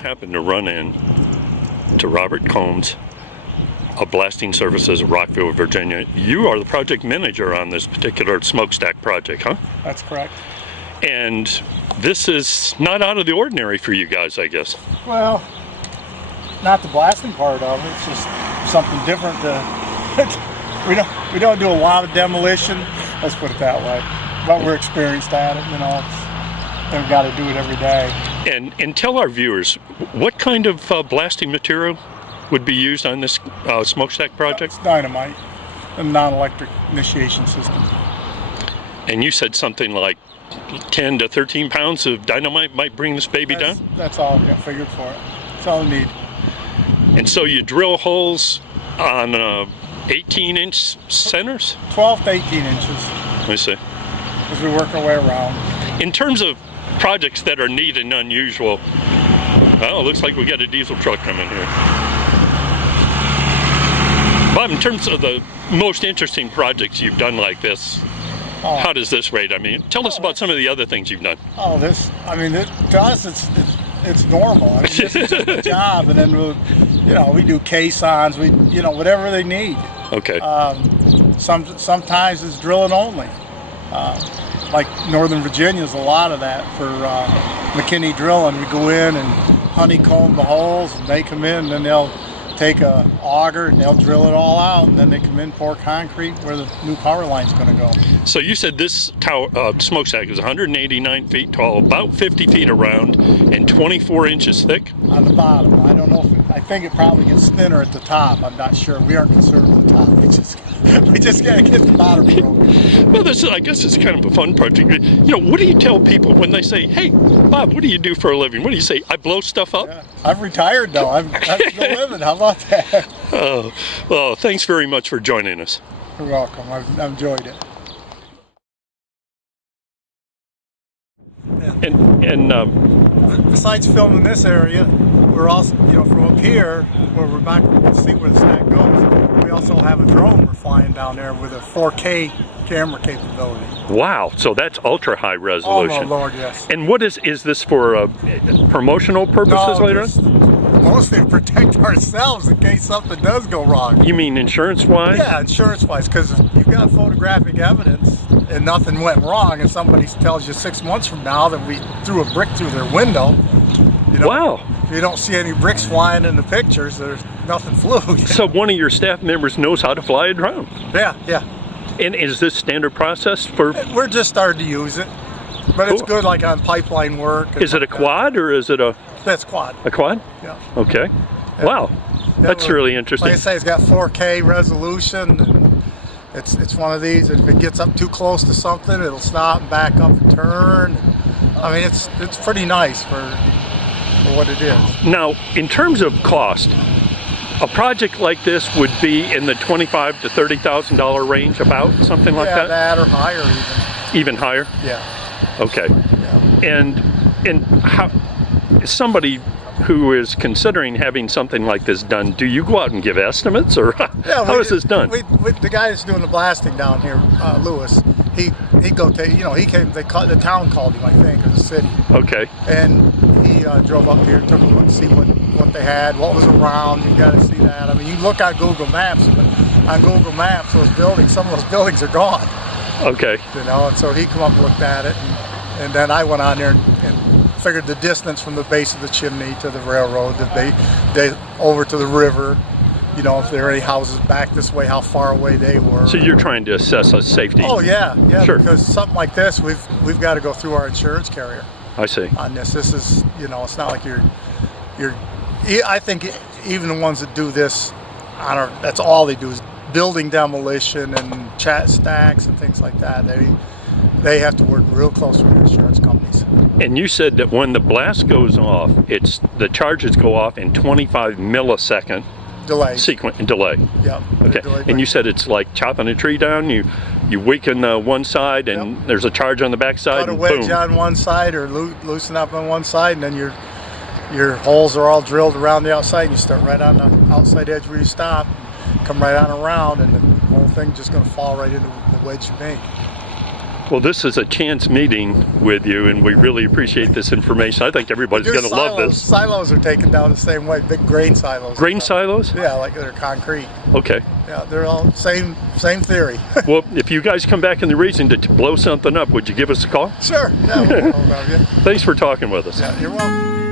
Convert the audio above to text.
happen to run in to Robert Combs of Blasting Services of Rockville, Virginia. You are the project manager on this particular smokestack project, huh? That's correct. And this is not out of the ordinary for you guys, I guess. Well, not the blasting part of it. It's just something different. We don't do a lot of demolition. Let's put it that way. But we're experienced at it. You know, we've got to do it every day. And tell our viewers, what kind of blasting material would be used on this smokestack project? It's dynamite, a non-electric initiation system. And you said something like 10 to 13 pounds of dynamite might bring this baby down? That's all I've got figured for it. That's all I need. And so you drill holes on 18-inch centers? 12 to 18 inches. Let me see. As we work our way around. In terms of projects that are neat and unusual, well, it looks like we got a diesel truck coming here. Bob, in terms of the most interesting projects you've done like this, how does this rate? I mean, tell us about some of the other things you've done. Oh, to us, it's normal. I mean, this is just a job, and then we do caissons, whatever they need. Okay. Sometimes it's drilling only. Like Northern Virginia is a lot of that for McKinney Drilling. We go in and honeycomb the holes, and they come in, and then they'll take a auger and they'll drill it all out, and then they come in, pour concrete where the new power line's going to go. So you said this smokestack is 189 feet tall, about 50 feet around, and 24 inches thick? On the bottom. I don't know I think it probably gets thinner at the top. I'm not sure. We aren't concerned with the top. We just got to get the bottom broken. Well, I guess it's kind of a fun project. What do you tell people when they say, "Hey, Bob, what do you do for a living?" What do you say? I blow stuff up? Yeah. I've retired though. I'm still living. How about that? Oh, well, thanks very much for joining us. You're welcome. I've enjoyed it. And besides filming this area, we're also, from up here, where we're back, we can see where the stack goes. We also have a drone we're flying down there with a 4K camera capability. Wow, so that's ultra high resolution. Oh, my Lord, yes. And what is this for promotional purposes later on? Mostly to protect ourselves in case something does go wrong. You mean insurance-wise? Yeah, insurance-wise, because if you've got photographic evidence and nothing went wrong, and somebody tells you 6 months from now that we threw a brick through their window, wow. If you don't see any bricks flying in the pictures, there's nothing flew. So one of your staff members knows how to fly a drone? Yeah, yeah. And is this standard process for? We're just starting to use it, but it's good like on pipeline work. Is it a quad or is it a? That's quad. A quad? Yeah. Okay. Yeah. Wow. That's really interesting. Like I say, it's got 4K resolution. And it's one of these. If it gets up too close to something, it'll stop and back up and turn. I mean, it's pretty nice for what it is. Now, in terms of cost, a project like this would be in the $25,000 to $30,000 range, about something like that. Yeah, that or higher even. Even higher? Yeah. Okay. Yeah. And how? Somebody who is considering having something like this done, do you go out and give estimates, or how is this done? The guy that's doing the blasting down here, Lewis, he go take, he came, the town called him, I think, or the city. Okay. And he drove up here, took a look, see what they had, what was around. You got to see that. I mean, you look on Google Maps, but on Google Maps, some of those buildings are gone. Okay. And so he come up and looked at it, and then I went on there and figured the distance from the base of the chimney to the railroad, they over to the river, if there are any houses back this way, how far away they were. So you're trying to assess a safety? Oh yeah, sure. Because something like this, we've got to go through our insurance carrier. I see. On this is, it's not like you're. I think even the ones that do this, that's all they do is building demolition and chat stacks and things like that. They have to work real close with the insurance companies. And you said that when the blast goes off, the charges go off in 25 millisecond delay. Yep. Okay. And you said it's like chopping a tree down. You weaken one side, and there's a charge on the back side. Cut a wedge on one side, or loosen up on one side, and then your holes are all drilled around the outside. And you start right on the outside edge where you stop, come right on around, and the whole thing just going to fall right into the wedge you make. Well, this is a chance meeting with you, and we really appreciate this information. I think everybody's going to love this. Silos are taken down the same way, big grain silos. Grain silos? Yeah, like they're concrete. Okay. Yeah, they're all same theory. Well, if you guys come back in the region to blow something up, would you give us a call? Sure. Yeah, we'll have you. Thanks for talking with us. Yeah, you're welcome.